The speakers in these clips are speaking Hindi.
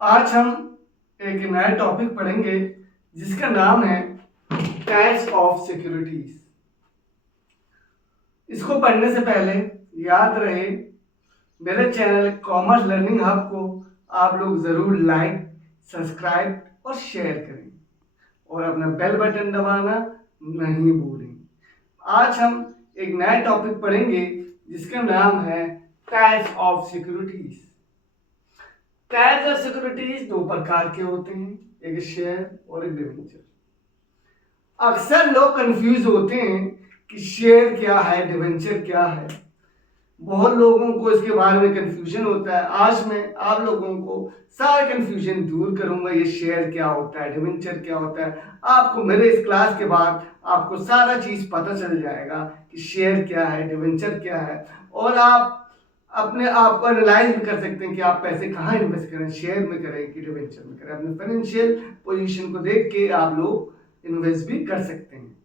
आज हम एक नया टॉपिक पढ़ेंगे जिसका नाम है टाइप्स ऑफ सिक्योरिटीज। इसको पढ़ने से पहले याद रहे मेरे चैनल कॉमर्स लर्निंग हब को आप लोग ज़रूर लाइक, सब्सक्राइब और शेयर करें और अपना बेल बटन दबाना नहीं भूलें। आज हम एक नया टॉपिक पढ़ेंगे जिसका नाम है types of securities. Types of securities दो प्रकार के होते हैं, एक शेयर और एक डिवेंचर। अक्सर लोग कंफ्यूज होते हैं कि शेयर क्या है, डिवेंचर क्या है। बहुत लोगों को इसके बारे में कंफ्यूजन होता है। आज मैं आप लोगों को सारा कंफ्यूजन दूर करूंगा। ये शेयर क्या होता है, डिवेंचर क्या होता है, आपको मेरे इस क्लास के बाद आपको सारा चीज पता चल जाएगा कि शेयर क्या है, डिवेंचर क्या है, और आप अपने आप को एनालाइज भी कर सकते हैं कि आप पैसे कहाँ इन्वेस्ट करें, शेयर में करें कि डिवेंचर में करें। अपने फाइनेंशियल पोजीशन को देख के आप लोग इन्वेस्ट भी कर सकते हैं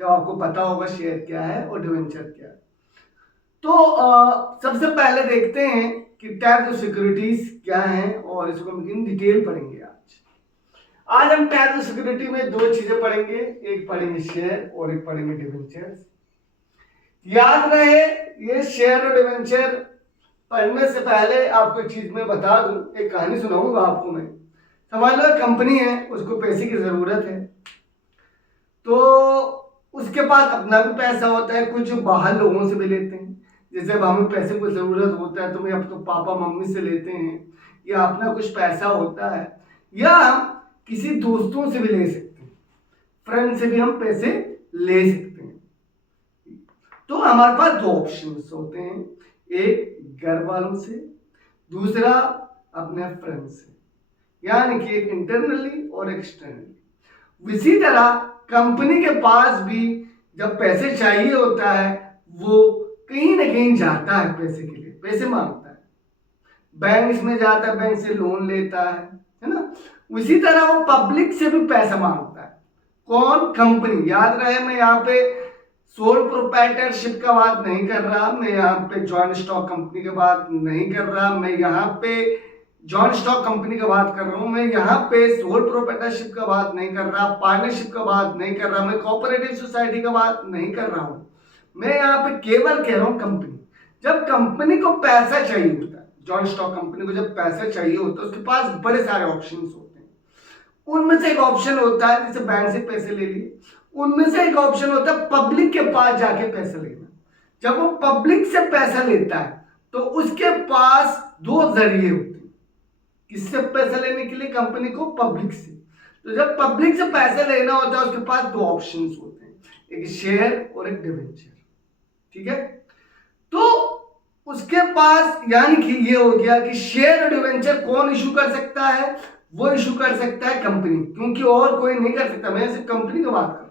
जब आपको पता होगा शेयर क्या है और डिवेंचर क्या है। तो सबसे पहले देखते हैं कि टाइप्स ऑफ सिक्योरिटीज क्या हैं और इसको हम इन डिटेल पढ़ेंगे। आज हम टाइप्स ऑफ सिक्योरिटी में दो चीजें पढ़ेंगे, एक पढ़ेंगे शेयर और एक पढ़ेंगे डिवेंचर। याद रहे ये शेयर और डिवेंचर पढ़ने से पहले आपको एक चीज मैं बता दूं, एक कहानी सुनाऊंगा आपको मैं। समझ लो एक कंपनी है, उसको पैसे की जरूरत है, तो उसके पास अपना भी पैसा होता है, कुछ बाहर लोगों से भी लेते हैं। जैसे अब हमें पैसे की जरूरत होता है तो मैं अब तो पापा मम्मी से लेते हैं, या अपना कुछ पैसा होता है, या हम किसी दोस्तों से भी ले सकते हैं, फ्रेंड से भी हम पैसे ले सकते हैं। तो हमारे पास दो ऑप्शन होते हैं, एक घर वालों से, दूसरा अपने फ्रेंड से, यानी कि एक इंटरनली और एक्सटर्नली। इसी तरह कंपनी के पास भी जब पैसे चाहिए होता है वो कहीं ना कहीं जाता है पैसे के लिए, पैसे मांगता है, बैंक में जाता है, बैंक से लोन लेता है ना। उसी तरह वो पब्लिक से भी पैसा मांगता है। कौन? कंपनी। याद रहे मैं यहाँ पे सोल प्रोप्राइटरशिप का बात नहीं कर रहा, मैं यहाँ पे जॉइंट स्टॉक कंपनी की बात नहीं कर रहा, मैं यहाँ पे जॉइंट स्टॉक कंपनी का बात कर रहा हूँ, मैं यहाँ पे सोल प्रोप्राइटरशिप का बात नहीं कर रहा, पार्टनरशिप का बात नहीं कर रहा, मैं कोऑपरेटिव सोसाइटी का बात नहीं कर रहा हूँ। मैं यहाँ पे केवल कह रहा हूँ कंपनी। जब कंपनी को पैसा चाहिए होता है, जॉइंट स्टॉक कंपनी को जब पैसा चाहिए होता है, उसके पास बड़े सारे ऑप्शन होते हैं। उनमें से एक ऑप्शन होता है जैसे बैंक से पैसे ले लिए, उनमें से एक ऑप्शन होता है पब्लिक के पास जाके पैसा लेना। जब वो पब्लिक से पैसा लेता है तो उसके पास दो जरिए होते हैं किससे पैसा लेने के लिए, कंपनी को पब्लिक से। तो जब पब्लिक से पैसा लेना होता है उसके पास दो ऑप्शंस होते हैं, एक शेयर और एक डिवेंचर। ठीक है, तो उसके पास यानी कि ये हो गया कि शेयर और डिवेंचर कौन इशू कर सकता है? वो इशू कर सकता है कंपनी, क्योंकि और कोई नहीं कर सकता। मैं सिर्फ कंपनी की बात कर रहा हूं।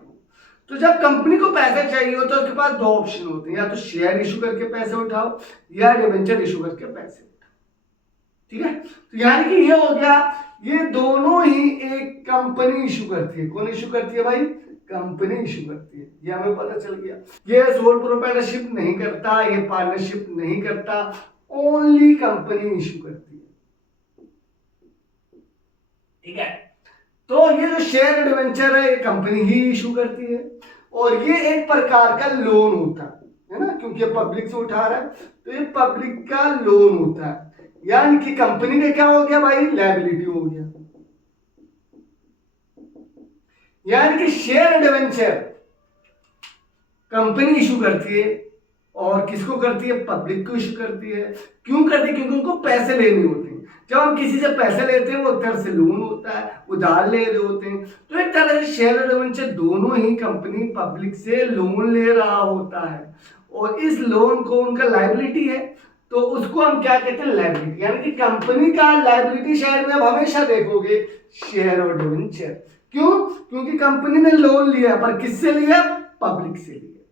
तो जब कंपनी को पैसा चाहिए होता है उसके पास दो ऑप्शन होते हैं, या तो शेयर इशू करके पैसे उठाओ या डिवेंचर इशू करके पैसे उठाओ। ठीक है, तो यानी कि ये हो गया, ये दोनों ही एक कंपनी इशू करती है। कौन इशू करती है भाई? कंपनी इशू करती है। ये हमें पता चल गया। ये सोल प्रोप्राइटरशिप नहीं करता, ये पार्टनरशिप नहीं करता, ओनली कंपनी इशू करती है। ठीक है, तो ये जो शेयर डिवेंचर है ये कंपनी ही इशू करती है, और ये एक प्रकार का लोन होता है ना, क्योंकि पब्लिक से उठा रहा है तो ये पब्लिक का लोन होता है। यानी कि कंपनी का क्या हो गया भाई? लायबिलिटी हो गया। यानी कि शेयर डिवेंचर कंपनी इशू करती है, और किसको करती है? पब्लिक को इशू करती है। क्यों करती है? क्योंकि उनको पैसे लेने होते हैं। जब हम किसी से पैसे लेते हैं वो एक तरह से लोन होता है, उधार ले रहे होते हैं। तो एक तरह से शेयर और डिवेंचर दोनों ही कंपनी पब्लिक से लोन ले रहा होता है, और इस लोन को उनका लायबिलिटी है, तो उसको हम क्या कहते हैं? लायबिलिटी। यानी कि कंपनी का लायबिलिटी शेयर में अब हमेशा देखोगे शेयर और डिवेंचर। क्यों? क्योंकि कंपनी ने लोन लिया, पर किससे लिया? पब्लिक से लिया।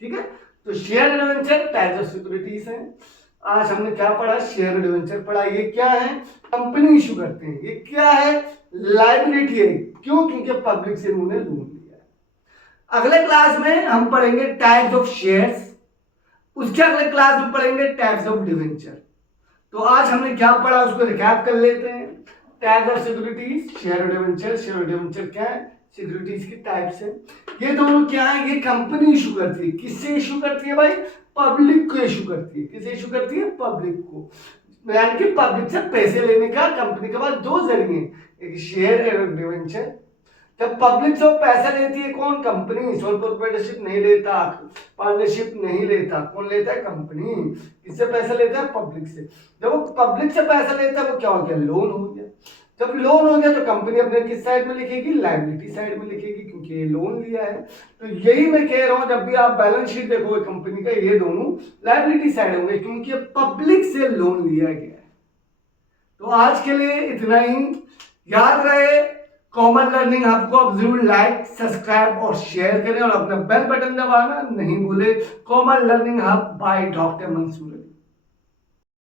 ठीक है, तो share debenture types of securities हैं। आज हमने क्या पढ़ा? शेयर डिवेंचर पढ़ा। ये क्या है? कंपनी इशू करते हैं। ये क्या है? लायबिलिटी है। क्यों? क्योंकि पब्लिक से उन्होंने लोन लिया है। अगले क्लास में हम पढ़ेंगे टाइप्स ऑफ शेयर्स, उसके अगले क्लास में पढ़ेंगे टाइप्स ऑफ डिवेंचर। तो आज हमने क्या पढ़ा उसको रिकैप कर लेते हैं। टाइप्स ऑफ सिक्योरिटीज, शेयर और डिवेंचर। शेयर और डिवेंचर क्या है? सिक्योरिटीज के टाइप्स है। ये दोनों क्या है? ये कंपनी इशू करती है। किससे इशू करती है भाई? पब्लिक को इशू करती है। किसे इशू करती है? पब्लिक को। यानी कि पब्लिक से पैसे लेने का कंपनी के पास दो जरिए, एक शेयर और डिवेंचर। जब पब्लिक से पैसा लेती है कौन? कंपनी। सोल प्रोप्राइटरशिप नहीं लेता, पार्टनरशिप नहीं लेता, कौन लेता है? कंपनी। किससे पैसा लेता है? पब्लिक से। जब वो पब्लिक से पैसा लेता है वो क्या हो गया? लोन हो गया। जब लोन हो गया तो कंपनी अपने किस साइड में लिखेगी? लायबिलिटी साइड में लिखेगी, क्योंकि ये लोन लिया है। तो यही मैं कह रहा हूं, जब भी आप बैलेंस शीट देखोगे कंपनी का, ये दोनों लायबिलिटी साइड होंगे, क्योंकि पब्लिक से लोन लिया गया है। तो आज के लिए इतना ही। याद रहे, कॉमन लर्निंग हब को आप जरूर लाइक, सब्सक्राइब और शेयर करें और अपना बेल बटन दबाना नहीं भूले। Common learning hub by doctor Mansoor.